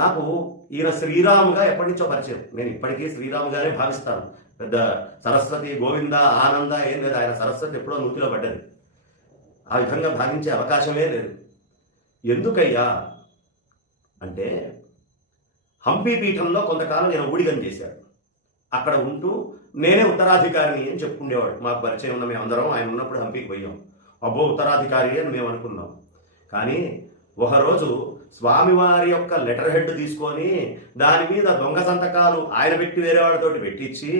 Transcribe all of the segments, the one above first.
నాకు ఈయన శ్రీరాముగా ఎప్పటి నుంచో పరిచయం. నేను ఇప్పటికీ శ్రీరాముగానే భావిస్తాను. పెద్ద సరస్వతి గోవింద ఆనంద ఏం లేదు, ఆయన సరస్వతి ఎప్పుడో నూతిలో పడ్డది. ఆ విధంగా భావించే అవకాశమే లేదు. ఎందుకయ్యా అంటే హంపి పీఠంలో కొంతకాలం నేను ఊడిగం చేశాను. అక్కడ ఉంటూ నేనే ఉత్తరాధికారిని అని చెప్పుకునేవాడు. మాకు పరిచయం ఉన్న మేమందరం ఆయన ఉన్నప్పుడు హంపికి పోయాం. అబ్బో ఉత్తరాధికారి అని మేము అనుకున్నాం. కానీ ఒకరోజు స్వామివారి యొక్క లెటర్ హెడ్ తీసుకొని దాని మీద దొంగ సంతకాలు ఆయన పెట్టి వేరే వాళ్ళతోటి పెట్టించి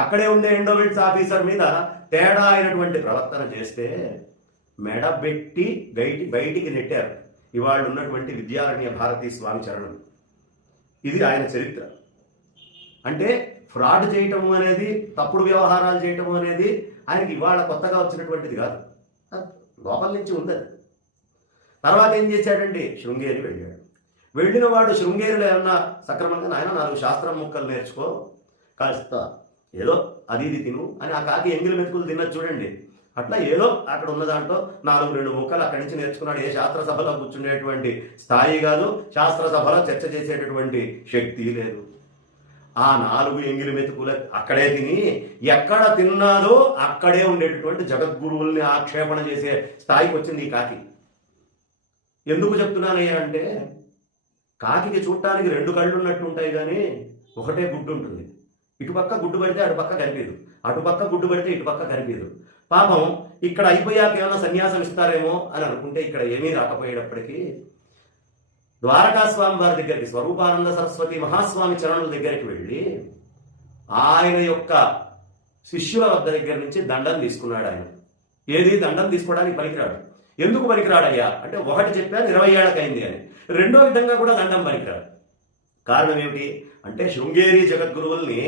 అక్కడే ఉండే ఎండోమెంట్స్ ఆఫీసర్ మీద తేడా అయినటువంటి ప్రవర్తన చేస్తే మెడబెట్టి బయటికి నెట్టారు ఇవాళ ఉన్నటువంటి విద్యారణ్య భారతీ స్వామి చరణం. ఇది ఆయన చరిత్ర. అంటే ఫ్రాడ్ చేయటం అనేది, తప్పుడు వ్యవహారాలు చేయటం అనేది ఆయనకి ఇవాళ కొత్తగా వచ్చినటువంటిది కాదు, లోపల నుంచి ఉంది. తర్వాత ఏం చేశాడండి, శృంగేరి వెళ్ళాడు. వెళ్ళిన వాడు శృంగేరిలో ఏమన్నా సక్రమంగా నాయన 4 శాస్త్రం ముక్కలు నేర్చుకో, కాస్త ఏదో అది ఇది తిను అని ఆ కాకి ఎంగిలి మెతుకులు తిన్నది చూడండి. అట్లా ఏదో అక్కడ ఉన్న దాంట్లో 4 ముక్కలు అక్కడి నుంచి నేర్చుకున్నాడు. ఏ శాస్త్రసభలో కూర్చునేటువంటి స్థాయి కాదు, శాస్త్రసభలో చర్చ చేసేటటువంటి శక్తి లేదు. ఆ 4 ఎంగిలి మెతుకుల అక్కడే తిని ఎక్కడ తిన్నాదో అక్కడే ఉండేటటువంటి జగద్గురువుల్ని ఆక్షేపణ చేసే స్థాయికి వచ్చింది ఈ కాకి. ఎందుకు చెప్తున్నానయ్యా అంటే కాకికి చూడటానికి 2 కళ్ళు ఉన్నట్టు ఉంటాయి కానీ ఒకటే గుడ్డు ఉంటుంది. ఇటుపక్క గుడ్డు పడితే అటుపక్క కనిపించదు, అటుపక్క గుడ్డు పడితే ఇటుపక్క కనిపించదు. పాపం ఇక్కడ అయిపోయాక ఏమైనా సన్యాసం ఇస్తారేమో అని అనుకుంటే ఇక్కడ ఏమీ రాకపోయేటప్పటికీ ద్వారకాస్వామి వారి దగ్గరికి, స్వరూపానంద సరస్వతి మహాస్వామి చరణుల దగ్గరికి వెళ్ళి ఆయన యొక్క శిష్యుల వద్ద దగ్గర నుంచి దండం తీసుకున్నాడు. ఆయన ఏది దండం తీసుకోవడానికి పనికిరాడు. ఎందుకు పనికిరాడయ్యా అంటే ఒకటి చెప్పాను 20 ఏళ్ళకైంది అని, రెండో విధంగా కూడా దండం పనికిరాడు. కారణం ఏమిటి అంటే శృంగేరి జగద్గురువుల్ని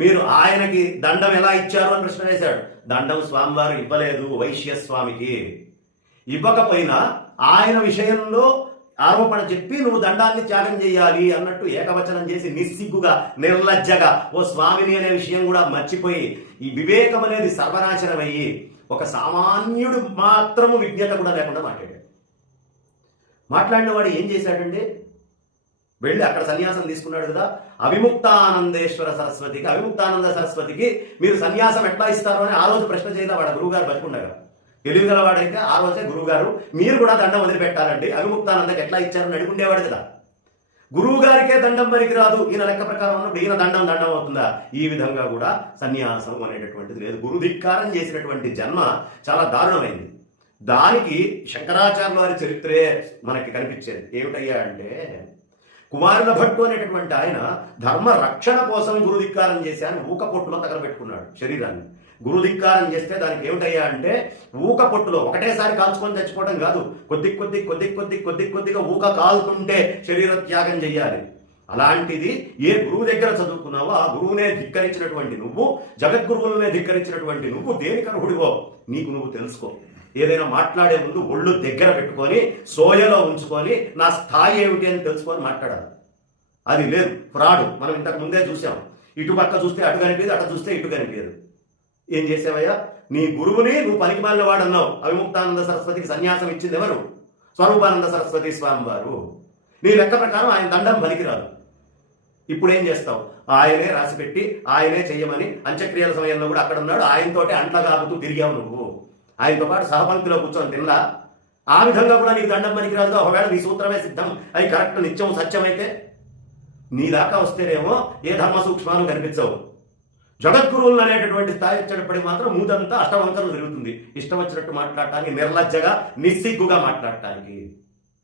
మీరు ఆయనకి దండం ఎలా ఇచ్చారు అని ప్రశ్న వేశాడు. దండం స్వామివారు ఇవ్వలేదు వైశ్యస్వామికి. ఇవ్వకపోయినా ఆయన విషయంలో ఆరోపణ చెప్పి నువ్వు దండాన్ని త్యాగం చేయాలి అన్నట్టు ఏకవచనం చేసి నిస్సిగ్గుగా నిర్లజ్జగా ఓ స్వామిని అనే విషయం కూడా మర్చిపోయి ఈ వివేకం అనేది సర్వనాశనమయ్యి ఒక సామాన్యుడు మాత్రము విజ్ఞత కూడా లేకుండా మాట్లాడాడు. మాట్లాడిన వాడు ఏం చేశాడండి, వెళ్ళి అక్కడ సన్యాసం తీసుకున్నాడు కదా, అవిముక్తానందేశ్వర సరస్వతికి, అవిముక్తానంద సరస్వతికి మీరు సన్యాసం ఎట్లా ఇస్తారు అని ఆ రోజు ప్రశ్న చేయదా వాడు గురువుగారు బతికుండగా. తెలివిగలవాడైతే ఆ రోజే గురువుగారు మీరు కూడా దండం వదిలిపెట్టాలండి, అవిముక్తానందకి ఎట్లా ఇచ్చారని అడుగుండేవాడు కదా. గురువు గారికే దండం పనికి రాదు, ఈయన లెక్క ప్రకారం ఉన్నప్పుడు ఈయన దండం అవుతుందా? ఈ విధంగా కూడా సన్యాసం అనేటటువంటిది లేదు. గురుధిక్కారం చేసినటువంటి జన్మ చాలా దారుణమైంది. దానికి శంకరాచార్యుల వారి చరిత్రే మనకి కనిపించేది. ఏమిటయ్యా అంటే కుమారుల భట్టు అనేటటువంటి ఆయన ధర్మ రక్షణ కోసం గురుధిక్కారం చేశాను ఊక పొట్టులో తగలబెట్టుకున్నాడు శరీరాన్ని. గురుధిక్కారం చేస్తే దానికి ఏమిటయ్యా అంటే ఊక పొట్టులో ఒకటేసారి కాల్చుకొని తెచ్చుకోవడం కాదు, కొద్దిగా ఊక కాలుతుంటే శరీర త్యాగం చెయ్యాలి. అలాంటిది ఏ గురువు దగ్గర చదువుకున్నావో ఆ గురువునే ధిక్కరించినటువంటి నువ్వు, జగద్గురువులనే ధిక్కరించినటువంటి నువ్వు దేనికి అర్హుడివో నీకు నువ్వు తెలుసుకో. ఏదైనా మాట్లాడే ముందు ఒళ్ళు దగ్గర పెట్టుకొని సోయలో ఉంచుకొని నా స్థాయి ఏమిటి అని తెలుసుకొని మాట్లాడాలి. అది లేదు, ఫ్రాడ్. మనం ఇంతకు ముందే చూసాం. ఇటు పక్క చూస్తే అటు కనిపించదు, అటు చూస్తే ఇటు కనిపించదు. ఏం చేసావయ్యా, నీ గురువుని నువ్వు పనికి మాలిన వాడు అన్నావు. అవిముక్తానంద సరస్వతికి సన్యాసం ఇచ్చింది ఎవరు? స్వరూపానంద సరస్వతి స్వామి వారు. నీ లెక్క ప్రకారం ఆయన దండం పనికిరాదు. ఇప్పుడు ఏం చేస్తావు? ఆయనే రాసిపెట్టి ఆయనే చెయ్యమని అంత్యక్రియల సమయంలో కూడా అక్కడ ఉన్నాడు, ఆయనతోటే అంట్లగాగుతూ తిరిగావు నువ్వు. ఆయనతో పాటు సహపంక్తిలో కూర్చొని తిన్నా. ఆ విధంగా కూడా నీకు దండం పనికిరాదుగా. ఒకవేళ నీ సూత్రమే సిద్ధం, అది కరెక్ట్, నిత్యం సత్యమైతే నీ దాకా వస్తేనేమో ఏ ధర్మ సూక్ష్మాలు కనిపించవు. జగద్గురువులు అనేటటువంటి స్థాయి వచ్చేటప్పటికి మాత్రం మూదంతా అష్టవంకరలు తిరుగుతుంది. ఇష్టం వచ్చినట్టు మాట్లాడటానికి, నిర్లజ్జగా నిస్సిగ్గుగా మాట్లాడటానికి.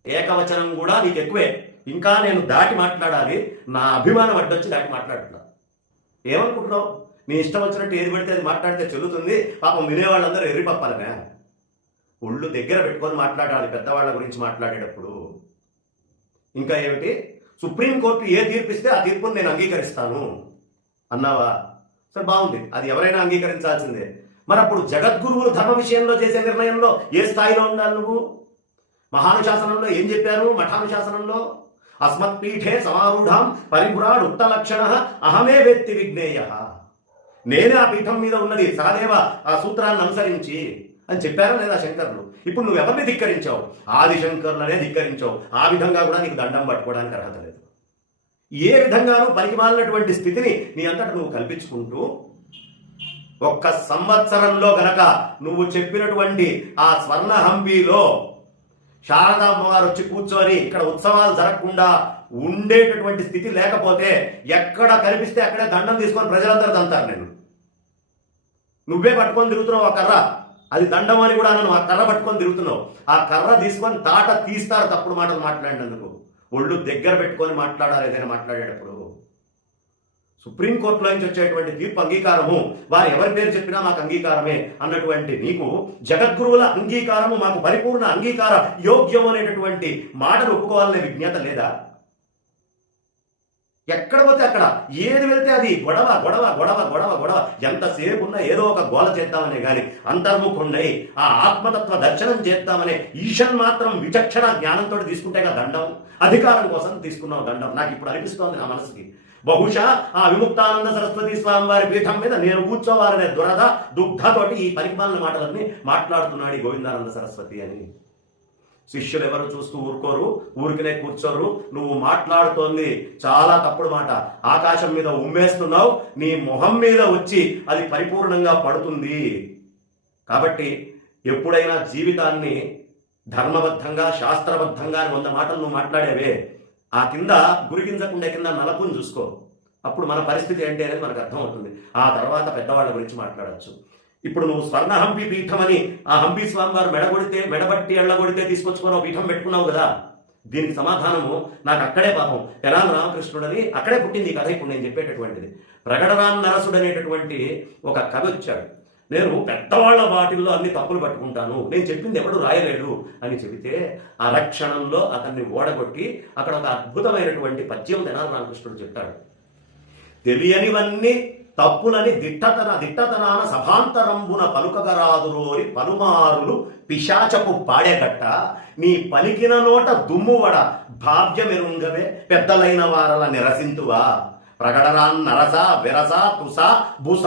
ఏకవచనం కూడా నీకు ఎక్కువే. ఇంకా నేను దాటి మాట్లాడాలి, నా అభిమానం అడ్డొచ్చి దాటి మాట్లాడుతున్నా. ఏమనుకుంటున్నావు? నీ ఇష్టం వచ్చినట్టు ఏది పడితే అది మాట్లాడితే చెల్లుతుంది. పాపం వినేవాళ్ళందరూ ఎర్రిపప్పాలనే. ఒళ్ళు దగ్గర పెట్టుకొని మాట్లాడాలి పెద్దవాళ్ళ గురించి మాట్లాడేటప్పుడు. ఇంకా ఏమిటి, సుప్రీంకోర్టు ఏ తీర్పిస్తే ఆ తీర్పును నేను అంగీకరిస్తాను అన్నావా? సరే, బాగుంది, అది ఎవరైనా అంగీకరించాల్సిందే. మరి అప్పుడు జగద్గురువులు ధర్మ విషయంలో చేసే నిర్ణయంలో ఏ స్థాయిలో ఉండాలి నువ్వు? మహానుశాసనంలో ఏం చెప్పారు? మఠానుశాసనంలో అస్మత్పీఠే సమారూఢాం పరిపురాడ్ ఉత్తలక్షణ అహమే వేత్తి విజ్ఞేయ. నేనే ఆ పీఠం మీద ఉన్నది సహదేవ ఆ సూత్రాన్ని అనుసరించి అని చెప్పారా లేదా శంకరులు? ఇప్పుడు నువ్వు ఎవరిని ధిక్కరించావు? ఆదిశంకరులనే ధిక్కరించావు. ఆ విధంగా కూడా నీకు దండం పట్టుకోవడానికి అర్హత లేదు. ఏ విధంగానూ పనికిమాలినటువంటి స్థితిని నీ అంతట నువ్వు కల్పించుకుంటూ ఒక్క సంవత్సరంలో గనక నువ్వు చెప్పినటువంటి ఆ స్వర్ణ హంపీలో శారదామ్మవారు వచ్చి కూర్చొని ఇక్కడ ఉత్సవాలు జరగకుండా ఉండేటటువంటి స్థితి లేకపోతే ఎక్కడ కనిపిస్తే అక్కడే దండం తీసుకొని ప్రజలందరూ తంతారు. నువ్వే పట్టుకొని తిరుగుతున్నావు ఆ కర్ర, అది దండం అని కూడా అనను, ఆ కర్ర పట్టుకొని తిరుగుతున్నావు. ఆ కర్ర తీసుకొని తాట తీస్తారు తప్పుడు మాటలు మాట్లాడినందుకు. ఒళ్ళు దగ్గర పెట్టుకొని మాట్లాడాలి ఏదైనా మాట్లాడేటప్పుడు. సుప్రీంకోర్టులో నుంచి వచ్చేటువంటి తీర్పు అంగీకారము, వారు ఎవరి పేరు చెప్పినా మాకు అంగీకారమే అన్నటువంటి నీకు జగద్గురువుల అంగీకారము మాకు పరిపూర్ణ అంగీకార యోగ్యం అనేటటువంటి మాటను ఒప్పుకోవాలనే విజ్ఞత లేదా? ఎక్కడ పోతే అక్కడ ఏది వెళ్తే అది గొడవ గొడవ గొడవ గొడవ గొడవ. ఎంతసేపు ఉన్నా ఏదో ఒక గోల చేద్దామనే గాని అంతర్ముఖుండై ఆ ఆత్మతత్వ దర్శనం చేద్దామనే ఈషన్ మాత్రం విచక్షణ జ్ఞానంతో తీసుకుంటే కదా దండం. అధికారం కోసం తీసుకున్నావు దండం. నాకు ఇప్పుడు అనిపిస్తోంది నా మనసుకి, బహుశా ఆ విముక్తానంద సరస్వతి స్వామి వారి పీఠం మీద నేను కూర్చోవాలనే దురద దుగ్ధతోటి ఈ పరిపాలన మాటలన్నీ మాట్లాడుతున్నాడు ఈ గోవిందానంద సరస్వతి అని. శిష్యులు ఎవరు చూస్తూ ఊరుకోరు, ఊరికినే కూర్చోరు. నువ్వు మాట్లాడుతోంది చాలా తప్పుడు మాట. ఆకాశం మీద ఉమ్మేస్తున్నావు, నీ మొహం మీద వచ్చి అది పరిపూర్ణంగా పడుతుంది. కాబట్టి ఎప్పుడైనా జీవితాన్ని ధర్మబద్ధంగా శాస్త్రబద్ధంగా 100 మాటలు నువ్వు మాట్లాడేవే, ఆ కింద గురిగింజకుండే కింద నలపుని చూసుకో. అప్పుడు మన పరిస్థితి ఏంటి అనేది మనకు అర్థం అవుతుంది. ఆ తర్వాత పెద్దవాళ్ళ గురించి మాట్లాడచ్చు. ఇప్పుడు నువ్వు స్వర్ణ హంపి పీఠం అని ఆ హంపి స్వామి వారు మెడబట్టి ఎళ్ళగొడితే తీసుకొచ్చుకొని ఒక పీఠం పెట్టుకున్నావు కదా. దీనికి సమాధానము నాకు అక్కడే పాపం తెనాలి రామకృష్ణుడని అక్కడే పుట్టింది ఈ కథ. ఇప్పుడు నేను చెప్పేటటువంటిది ప్రగడరాన్ నరసుడు అనేటటువంటి ఒక కవి వచ్చాడు. నేను పెద్దవాళ్ల వాటిల్లో అన్ని తప్పులు పట్టుకుంటాను, నేను చెప్పింది ఎవడు రాయలేడు అని చెబితే అరక్షణంలో అతన్ని ఓడగొట్టి అక్కడ ఒక అద్భుతమైనటువంటి పద్యం తెనాలి రామకృష్ణుడు చెప్తాడు. తెలియనివన్నీ తప్పులని దిట్టతనాన సభాంతరంబున పలుకగరాదురోరి పలుమారులు పిశాచపు పాడేగట్ట, నీ పలికిన నోట దుమ్మువడ భావ్యమెరుంగవే పెద్దలైన వారల నిరసింతువా, ప్రగడరాన్ నరస విరస తుస బుస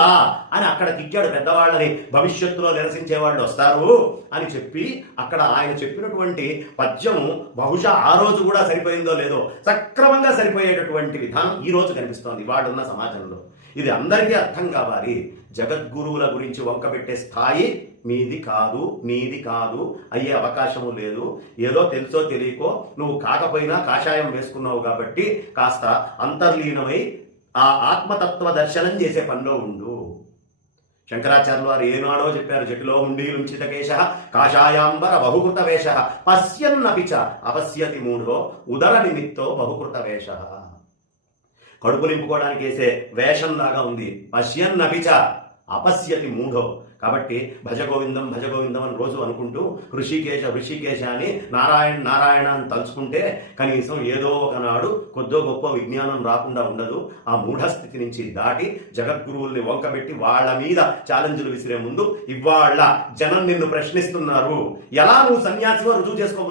అని అక్కడ తిట్టాడు పెద్దవాళ్ళని. భవిష్యత్తులో నిరసించే వాళ్ళు వస్తారు అని చెప్పి అక్కడ ఆయన చెప్పినటువంటి పద్యము బహుశా ఆ రోజు కూడా సరిపోయిందో లేదో సక్రమంగా సరిపోయేటటువంటి విధానం ఈ రోజు కనిపిస్తోంది వాడున్న సమాజంలో. ఇది అందరికీ అర్థం కావాలి. జగద్గురువుల గురించి వంకబెట్టే స్థాయి మీది కాదు, నీది కాదు, అయ్యే అవకాశము లేదు. ఏదో తెలుసో తెలియకో నువ్వు కాకపోయినా కాషాయం వేసుకున్నావు కాబట్టి కాస్త అంతర్లీనమై ఆ ఆత్మతత్వ దర్శనం చేసే పనిలో ఉండు. శంకరాచార్యులు వారు ఏనాడో చెప్పారు, జటిలో ఉండీలుంచితకేశ కాషాయాంబర బహుకృత వేష పశ్యన్నపిచ అపశ్యతి మూఢో ఉదర నిమిత్తో బహుకృత వేష. కడుపు నింపుకోవడానికి వేసే వేషంలాగా ఉంది. పశ్యన్నపిచ అపశ్యతి మూఢో. కాబట్టి భజగోవిందం భజగోవిందం అని రోజు అనుకుంటూ హృషికేశ హృషికేశ అని నారాయణ నారాయణ అని తలుచుకుంటే కనీసం ఏదో ఒకనాడు కొద్దో గొప్ప విజ్ఞానం రాకుండా ఉండదు. ఆ మూఢస్థితి నుంచి దాటి జగద్గురువుల్ని వంకబెట్టి వాళ్ళ మీద ఛాలెంజ్లు విసిరే ముందు ఇవాళ జనం నిన్ను ప్రశ్నిస్తున్నారు, ఎలా నువ్వు సన్యాసిగా రుజువు చేసుకో.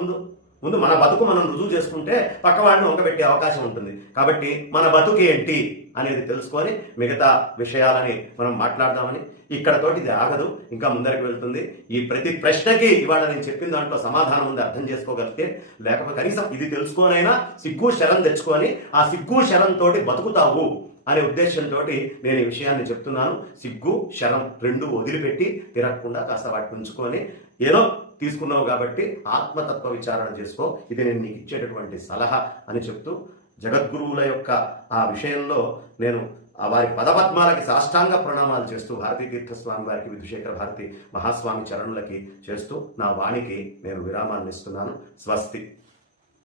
ముందు మన బతుకు మనం రుజువు చేసుకుంటే పక్క వాళ్ళని వంకబెట్టే అవకాశం ఉంటుంది. కాబట్టి మన బతుకు ఏంటి అనేది తెలుసుకొని మిగతా విషయాలని మనం మాట్లాడదామని. ఇక్కడతోటి ఇది ఆగదు, ఇంకా ముందరికి వెళ్తుంది. ఈ ప్రతి ప్రశ్నకి ఇవాళ నేను చెప్పిన దాంట్లో సమాధానం ఉంది, అర్థం చేసుకోగలిగితే. లేకపోతే కనీసం ఇది తెలుసుకోనైనా సిగ్గు శరం తెచ్చుకొని ఆ సిగ్గు శరంతో బతుకుతావు అనే ఉద్దేశంతో నేను ఈ విషయాన్ని చెప్తున్నాను. సిగ్గు శరం రెండు వదిలిపెట్టి తిరగకుండా కాస్త వాటిని ఉంచుకొని ఏదో తీసుకున్నావు కాబట్టి ఆత్మతత్వ విచారణ చేసుకో. ఇది నేను నీకు ఇచ్చేటటువంటి సలహా అని చెప్తూ జగద్గురువుల యొక్క ఆ విషయంలో నేను వారి పదపద్మాలకి సాష్టాంగ ప్రణామాలు చేస్తూ భారతీ తీర్థస్వామి వారికి విధుశేఖర భారతి మహాస్వామి చరణులకి చేస్తూ నా వాణికి నేను విరామాన్ని ఇస్తున్నాను. స్వస్తి.